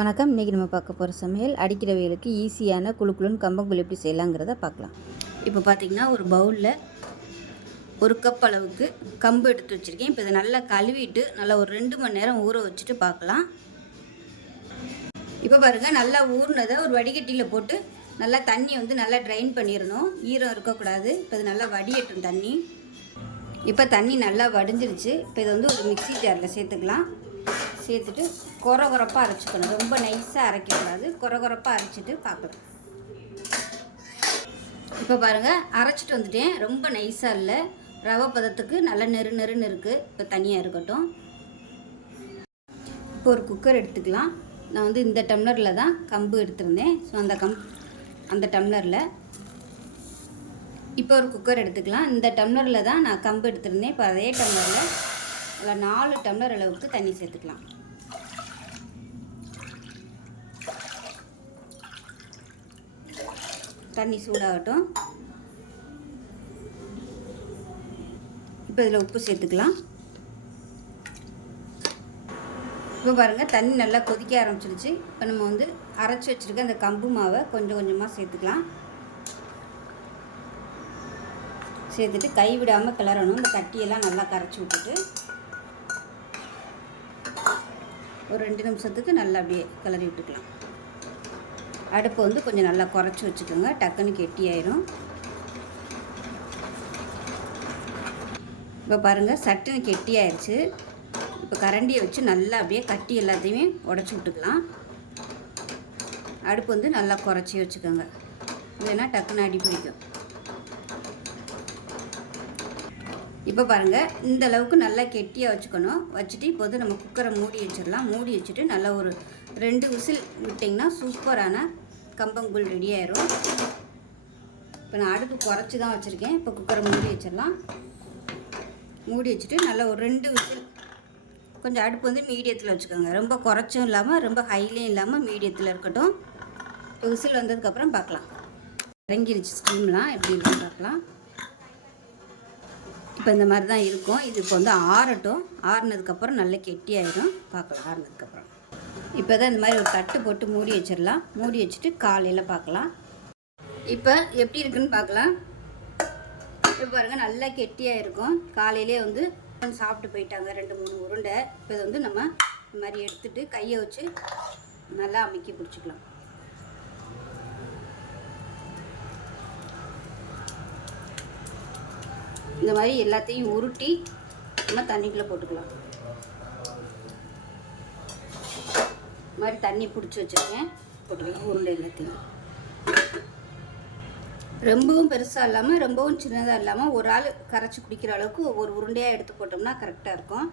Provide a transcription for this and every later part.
வணக்கம். இன்றைக்கி நம்ம பார்க்க போகிற சமையல் அடிக்கிற வெயிலுக்கு ஈஸியான குழுக்குழுன்னு கம்பங்கூழ் எப்படி செய்யலாங்கிறத பார்க்கலாம். இப்போ பார்த்திங்கன்னா ஒரு பவுலில் 1 கப் அளவுக்கு கம்பு எடுத்து வச்சுருக்கேன். இப்போ இதை நல்லா கழுவிட்டு நல்லா ஒரு 2 மணி நேரம் ஊற வச்சுட்டு பார்க்கலாம். இப்போ பாருங்கள், நல்லா ஊறினதை ஒரு வடிகட்டியில் போட்டு நல்லா தண்ணி நல்லா ட்ரைன் பண்ணிடணும். ஈரம் இருக்கக்கூடாது. இப்போ இது நல்லா வடியட்டும் தண்ணி. இப்போ தண்ணி நல்லா வடிஞ்சிருச்சு. இப்போ இதை ஒரு மிக்ஸி ஜாரில் சேர்த்துக்கலாம். சேர்த்துட்டு கொரகொரப்பாக அரைச்சிக்கணும். ரொம்ப நைஸாக அரைக்கக்கூடாது. கொரகொரப்பாக அரைச்சிட்டு பார்க்கலாம். இப்போ பாருங்கள், அரைச்சிட்டு வந்துட்டேன். ரொம்ப நைஸாக இல்லை, ரவை பதத்துக்கு நல்லா நெருன்னு இருக்குது. இப்போ தனியாக இருக்கட்டும். இப்போ ஒரு குக்கர் எடுத்துக்கலாம். நான் இந்த டம்ளரில் தான் கம்பு எடுத்திருந்தேன். ஸோ அந்த டம்ளரில் இப்போ ஒரு குக்கர் எடுத்துக்கலாம். இந்த டம்ளரில் தான் நான் கம்பு எடுத்திருந்தேன். இப்போ அதே டம்ளரில் அதில் 4 டம்ளர் அளவுக்கு தண்ணி சேர்த்துக்கலாம். தண்ணி சூடாகட்டும். இப்போ இதில் உப்பு சேர்த்துக்கலாம். இப்போ பாருங்கள், தண்ணி நல்லா கொதிக்க ஆரம்பிச்சிருச்சு. இப்போ நம்ம அரைச்சி வச்சுருக்க அந்த கம்பு மாவை கொஞ்சம் கொஞ்சமாக சேர்த்துக்கலாம். சேர்த்துட்டு கைவிடாமல் கிளறணும். இந்த கட்டியெல்லாம் நல்லா கரைச்சி விட்டுட்டு ஒரு 2 நிமிஷத்துக்கு நல்லா அப்படியே கிளறி விட்டுக்கலாம். அடுப்பு கொஞ்சம் நல்லா குறைச்சி வச்சுக்கோங்க, டக்குன்னு கெட்டி ஆயிரும். இப்போ பாருங்கள், சட்டுன்னு கெட்டி ஆயிடுச்சு. இப்போ கரண்டியை வச்சு நல்லா அப்படியே கட்டி எல்லாத்தையுமே உடச்சி விட்டுக்கலாம். அடுப்பு நல்லா குறைச்சி வச்சுக்கோங்க, இல்லைன்னா டக்குன்னு அடி பிடிக்கும். இப்போ பாருங்கள், இந்த அளவுக்கு நல்லா கெட்டியாக வச்சுக்கணும். வச்சுட்டு இப்போ நம்ம குக்கரை மூடி வச்சிடலாம். மூடி வச்சுட்டு நல்லா ஒரு 2 விசில் விட்டிங்கன்னா சூப்பரான கம்பங்கூழ் ரெடி ஆயிரும். இப்போ நான் அடுப்பு குறைச்சி தான் வச்சுருக்கேன். இப்போ குக்கரை மூடி வச்சிடலாம். மூடி வச்சுட்டு நல்லா ஒரு 2 விசில், கொஞ்சம் அடுப்பு மீடியத்தில் வச்சுக்கோங்க. ரொம்ப குறைச்சும் இல்லாமல் ரொம்ப ஹைலையும் இல்லாமல் மீடியத்தில் இருக்கட்டும். இப்போ விசில் வந்ததுக்கப்புறம் பார்க்கலாம். இறங்கிருச்சு ஸ்டீம்லாம் எப்படி இருக்குன்னு பார்க்கலாம். இப்போ இந்த மாதிரி தான் இருக்கும். இது இப்போ ஆறட்டும். ஆறுனதுக்கப்புறம் நல்லா கெட்டியாயிடும். பார்க்கலாம் ஆறுனதுக்கப்புறம். இப்போ தான் இந்த மாதிரி ஒரு தட்டு போட்டு மூடி வச்சிடலாம். மூடி வச்சுட்டு காலையில் பார்க்கலாம். இப்போ எப்படி இருக்குன்னு பார்க்கலாம். இப்போ பாருங்கள், நல்லா கெட்டியாக இருக்கும். காலையிலே சாப்பிட்டு போயிட்டாங்க 2-3 உருண்டை. இப்போ இதை நம்ம இந்த மாதிரி எடுத்துகிட்டு கையை வச்சு நல்லா அமுக்கி பிடிச்சிக்கலாம். இந்த மாதிரி எல்லாத்தையும் உருட்டி நம்ம தண்ணிக்குள்ளே போட்டுக்கலாம். இந்த மாதிரி தண்ணி பிடிச்சி வச்சுருக்கேன், போட்டுக்கலாம் உருண்டை எல்லாத்தையும். ரொம்பவும் பெருசாக இல்லாமல் ரொம்பவும் சின்னதாக இல்லாமல் ஒரு ஆள் கரைச்சி குடிக்கிற அளவுக்கு ஒவ்வொரு உருண்டையாக எடுத்து போட்டோம்னா கரெக்டாக இருக்கும்.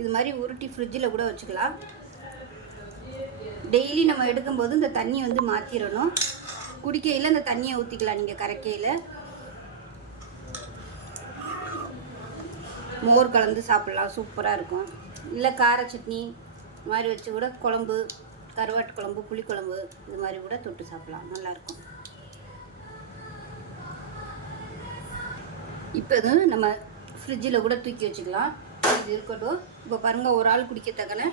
இது மாதிரி உருட்டி ஃப்ரிட்ஜில் கூட வச்சுக்கலாம். டெய்லி நம்ம எடுக்கும்போது இந்த தண்ணி மாற்றிடணும். குடிக்கையில் இந்த தண்ணியை ஊற்றிக்கலாம். நீங்கள் கரைக்கையில் மோர் கலந்து சாப்பிட்லாம், சூப்பராக இருக்கும். இல்லை கார சட்னி இது மாதிரி வச்சு கூட குழம்பு, கருவாட்டு குழம்பு, புளிக்குழம்பு இது மாதிரி கூட தொட்டு சாப்பிட்லாம், நல்லாயிருக்கும். இப்போ இது நம்ம ஃப்ரிட்ஜில் கூட தூக்கி வச்சுக்கலாம். இது இருக்கட்டும். இப்போ பாருங்கள், ஒரு ஆள் குடிக்கத்தக்கன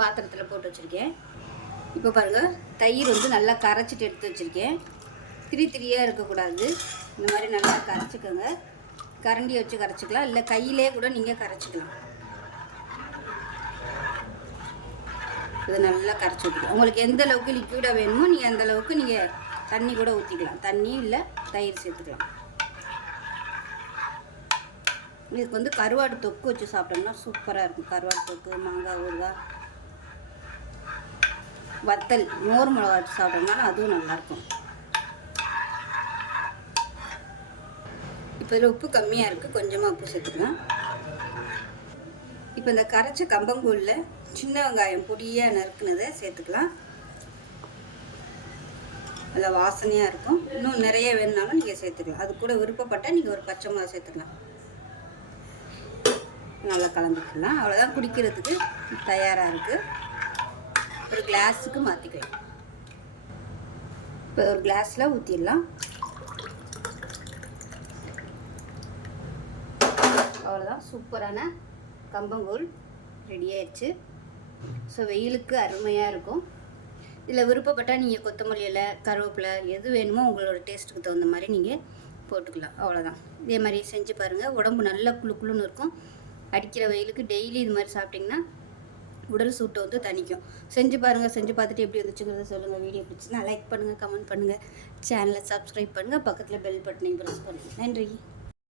பாத்திரத்தில் போட்டு வச்சுருக்கேன். இப்போ பாருங்கள், தயிர் நல்லா கரைச்சிட்டு எடுத்து வச்சுருக்கேன். திரியாக இருக்கக்கூடாது. இந்த மாதிரி நல்லா கரைச்சிக்கோங்க. கரண்டியை வச்சு கரைச்சிக்கலாம், இல்லை கையிலே கூட நீங்கள் கரைச்சிக்கலாம். இதை நல்லா கரைச்சி விட்டுக்கலாம். உங்களுக்கு எந்த அளவுக்கு லிக்விடாக வேணுமோ நீங்கள் அந்த அளவுக்கு நீங்கள் தண்ணி கூட ஊற்றிக்கலாம். தண்ணி இல்லை தயிர் சேர்த்துக்கலாம். இதுக்கு கருவாடு தொக்கு வச்சு சாப்பிட்டோம்னா சூப்பராக இருக்கும். கருவாடு தொக்கு, மாங்காய் ஊறுகாய், வத்தல், மோர் மிளகா வச்சு சாப்பிட்டோம்னா அதுவும் நல்லாயிருக்கும். இப்போ இதில் உப்பு கம்மியாக இருக்குது, கொஞ்சமாக உப்பு சேர்த்துக்கலாம். இப்போ இந்த கரைச்ச கம்பங்கூழில் சின்ன வெங்காயம் பொடியாக நறுக்குனதை சேர்த்துக்கலாம். அதில் வாசனையாக இருக்கும். இன்னும் நிறைய வேணுனாலும் நீங்கள் சேர்த்துக்கலாம். அது கூட விருப்பப்பட்டால் நீங்கள் ஒரு பச்சை மிளகா சேர்த்துக்கலாம். நல்லா கலந்துக்கலாம். அவ்வளோதான், குடிக்கிறதுக்கு தயாராக இருக்குது. ஒரு கிளாஸுக்கு மாற்றிக்கலாம். இப்போ ஒரு கிளாஸில் ஊற்றிடலாம். அவ்வளோதான், சூப்பரான கம்பங்கூழ் ரெடி ஆயிடுச்சு. ஸோ வெயிலுக்கு அருமையாக இருக்கும். இதில் விருப்பப்பட்டால் நீங்கள் கொத்தமல்லி இலை, கருவேப்பிலை எது வேணுமோ உங்களோட டேஸ்ட்டுக்கு தகுந்த மாதிரி நீங்கள் போட்டுக்கலாம். அவ்வளோதான். இதே மாதிரி செஞ்சு பாருங்கள். உடம்பு நல்லா குளுன்னு இருக்கும். அடிக்கிற வெயிலுக்கு டெய்லி இது மாதிரி சாப்பிட்டிங்கன்னா உடல் சூட்டை வந்து தணிக்கும். செஞ்சு பாருங்கள். செஞ்சு பார்த்துட்டு எப்படி வந்துச்சுங்கிறத சொல்லுங்கள். வீடியோ பிடிச்சினா லைக் பண்ணுங்கள், கமெண்ட் பண்ணுங்கள், சேனலை சப்ஸ்கிரைப் பண்ணுங்கள், பக்கத்தில் பெல் பட்டனையும் ப்ரெஸ் பண்ணுங்கள். நன்றி.